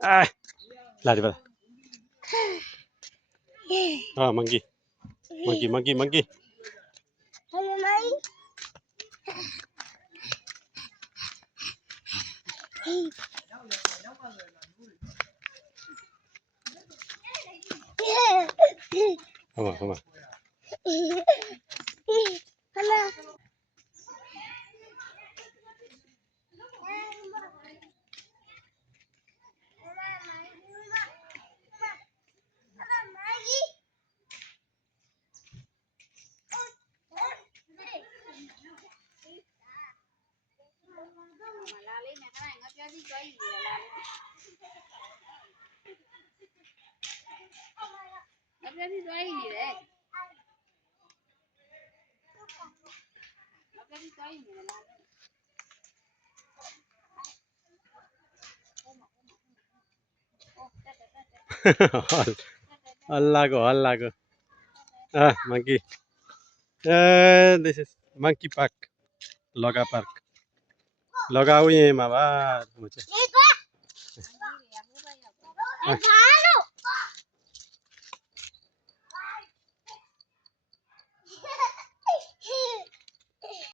Ah, lari bala. Ah, monkey, monkey, monkey, monkey. Come on, come on. Allah go. Ah, monkey. This is monkey park. Loga park. Loga हुई है माँ बात मुझे.